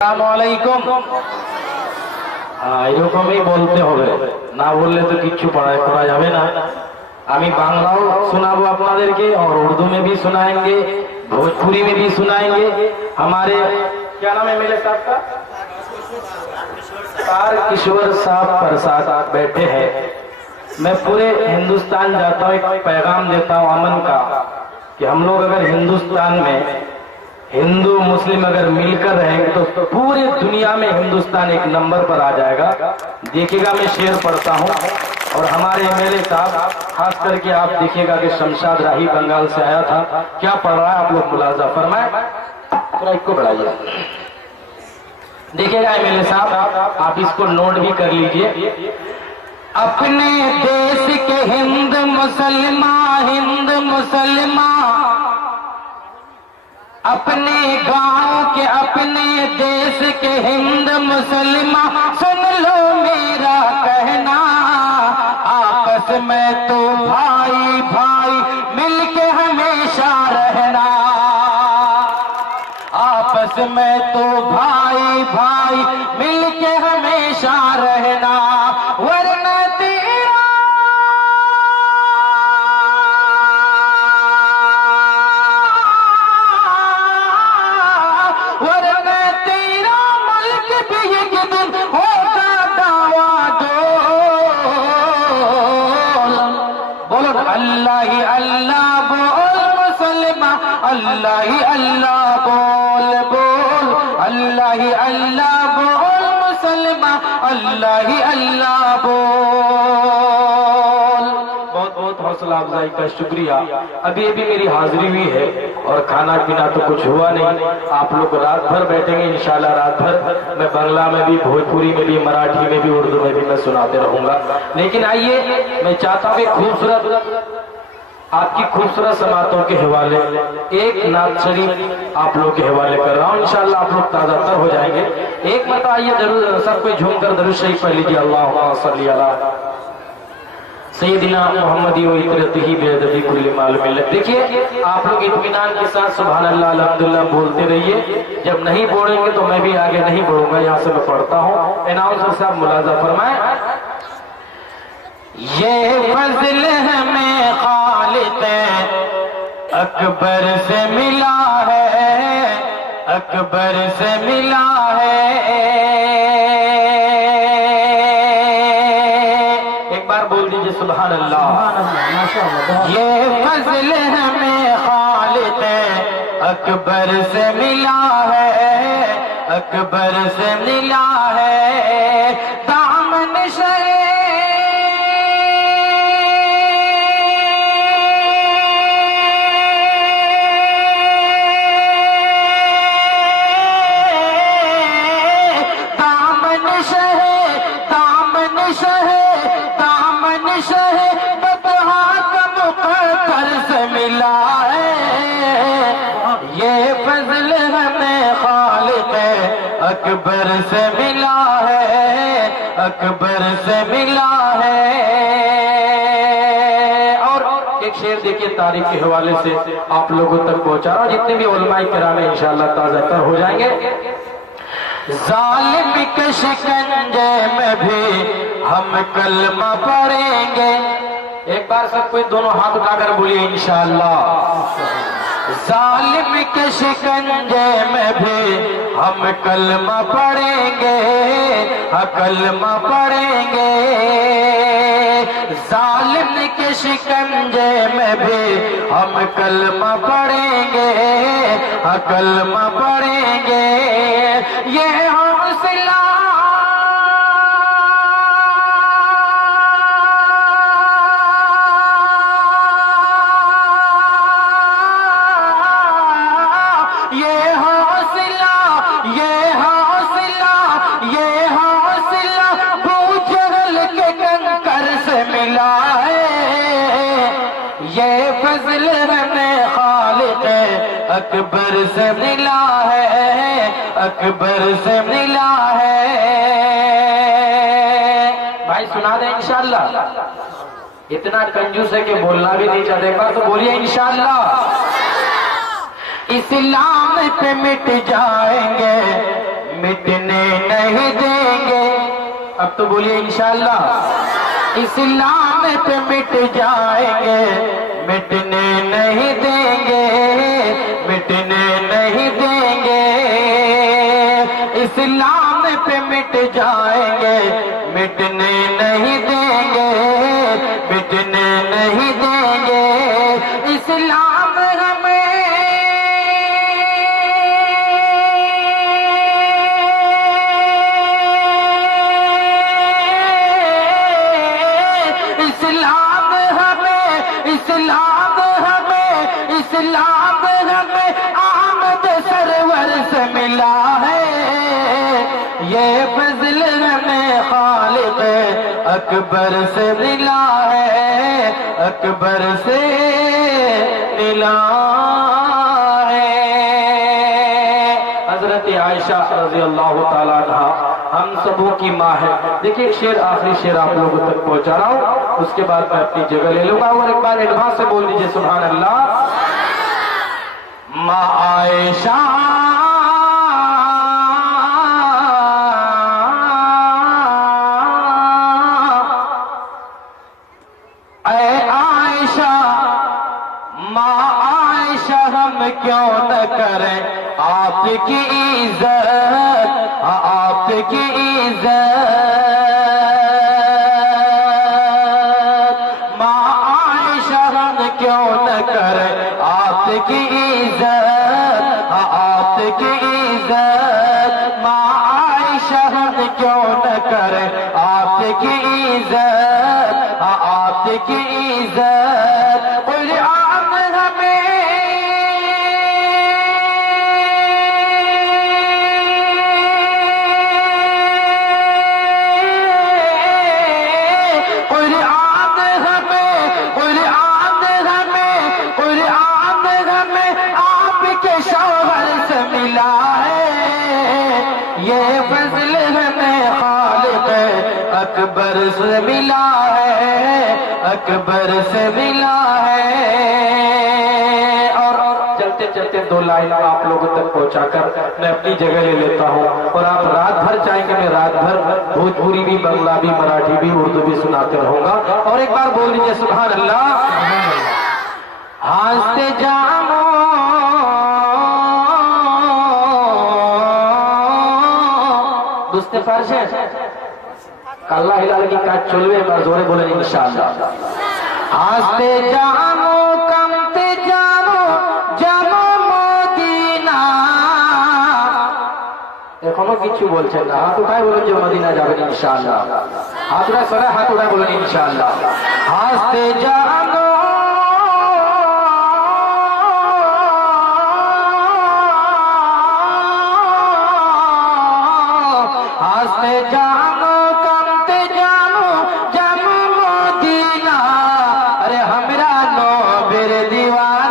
আসসালামুআলাইকুম। এরকমই বলতে হবে, না বললে তো किच्छु पढ़ा जावे ना। আমি বাংলাও सुनाबो আপনাদেরকে और उर्दू में भी सुनाएंगे, भोजपुरी में भी सुनाएंगे। हमारे क्या नाम है मेरे साहब का? तारकिशोर साहब प्रसाद बैठे हैं। मैं पूरे हिंदुस्तान जाता हूँ, एक पैगाम देता हूँ अमन का कि हम लोग अगर हिंदुस्तान में हिंदू मुस्लिम अगर मिलकर रहेंगे तो पूरे दुनिया में हिंदुस्तान एक नंबर पर आ जाएगा। देखिएगा, मैं शेर पढ़ता हूँ और हमारे एमएलए साहब खास करके आप देखिएगा कि शमशाद राही बंगाल से आया था, क्या पढ़ रहा है आप लोग मुलाजा फरमाए, थोड़ा इसको बढ़ाइए। देखिएगा एमएलए साहब, आप इसको नोट भी कर लीजिए। अपने देश के हिंद मुसलमान अपने गांव के अपने देश के हिंद मुसलमान, सुन लो मेरा कहना, आपस में तो भाई भाई मिलके हमेशा रहना, आपस में तो भाई भाई मिलके हमेशा रहना, वरना अल्लाह ही अल्लाह बोल मुसलमान, अल्लाह ही अल्लाह बोल बोल, अल्लाह ही अल्लाह बोल मुसलमान, अल्लाह ही अल्लाह बोल। बहुत बहुत हौसला अफजाई का शुक्रिया। अभी अभी मेरी हाजिरी हुई है और खाना पीना तो कुछ हुआ नहीं। आप लोग रात भर बैठेंगे इंशाल्लाह, रात भर मैं बांग्ला में भी, भोजपुरी में भी, मराठी में भी, उर्दू में भी मैं सुनाते रहूंगा। लेकिन आइए, मैं चाहता हूँ खूबसूरत आपकी खूबसूरत समातों के हवाले एक नात शरीफ आप लोग के हवाले कर रहा हूँ। इंशाल्लाह आप लोग ताजा तर हो जाएंगे। एक मरतबा आइए जरूर सब कोई झूमकर दरूद शरीफ पढ़ लीजिए। अल्लाहुम्मा सल्ली अला सय्यदिना मुहम्मदी व इतरतिही बेअदबी कुल्ली मालूम मिल्लत। देखिए, आप लोग इत्मीनान के साथ सुभान अल्लाह अल्हम्दुलिल्लाह बोलते रहिए। जब नहीं बोलेंगे तो मैं भी आगे नहीं बोलूंगा, यहाँ से मैं पढ़ता हूँ। अनाउंसर साहब मुलाजा फरमाए। ये फज़ल हमें खालिद अकबर से मिला है, अकबर से मिला है। एक बार बोल दीजिए सुभान अल्लाह। ये फज़ल हमें खालिद अकबर से मिला है, अकबर से मिला है। दामन शरे अकबर से मिला है, अकबर से मिला है। और एक शेर देखिए तारीख के हवाले से आप लोगों तक पहुंचा रहा हूं, जितने भी उलमाए किराम इंशाअल्लाह ताज़ा तर हो जाएंगे। जालिम के शिकंजे में भी हम कलमा पढ़ेंगे। एक बार सब कोई दोनों हाथ उठाकर बोलिए इंशाअल्लाह। जालिम के शिकंजे में भी हम कलमा पढ़ेंगे, कलमा पढ़ेंगे। जालिम के शिकंजे में भी हम कलमा पढ़ेंगे, कलमा पढ़ेंगे। ये हौसला अकबर से मिला है, अकबर से मिला है। भाई सुना दे इंशाअल्लाह। इतना कंजूस है कि बोलना भी नहीं चाहते। एक बार तो बोलिए इंशाअल्लाह। इस्लाम पे मिट जाएंगे मिटने नहीं देंगे। अब तो बोलिए इंशाअल्लाह। इस्लाम पे मिट जाएंगे, मिटने नहीं देंगे, मिटने नहीं देंगे। इस्लाम पे मिट जाएंगे, मिटने नहीं देंगे, मिटने नहीं देंगे। इस्लाम हमें इस्लाम हमें इस्लाम हमें इस्लाम हमें आमद सरवर से मिला है। ये फजल हमें खालिक अकबर से मिला है, अकबर से मिला है। हजरत आयशा रज़ी अल्लाह ताला अन्हा हम सबों की माँ है। देखिए एक शेर, आखिरी शेर आप लोगों तक पहुंचा रहा हूँ, उसके बाद मैं अपनी जगह ले लूंगा। और एक बार एडवांस से बोल दीजिए सुभान अल्लाह। माँ आयशा हम क्यों न करें आपकी इज्जत, आपकी इज्जत। माँ आयशा हम क्यों न करें आपकी इज्जत, आपकी इज्जत। माँ आयशा हम क्यों न करें आपकी इज्जत, आपकी इज्जत। अकबर से मिला है, अकबर से मिला है। और चलते चलते दो लाइन आप लोगों तक पहुंचाकर मैं अपनी जगह ले लेता हूं। और आप रात भर चाहेंगे मैं रात भर भोजपुरी भी, बंगला भी, मराठी भी, उर्दू भी सुनाते रहूंगा। और एक बार बोल दीजिए सुभान अल्लाह। हंसते जाओ दुस्ते फर्ज है কাল্লা হিলাল কি কাজ চলবে? এবার জোরে বলেন ইনশাআল্লাহ। হাসতে জানো কামতে জানো জানো মদিনা। এখনো কিছু বলছেন না, হাত উঠায় বলেন যে মদিনা যাবেন ইনশাআল্লাহ। হাত উঠায় সবাই হাত উঠায় বলেন ইনশাআল্লাহ। হাসতে জানো হাসতে জানো हमरा नो बेर दीवार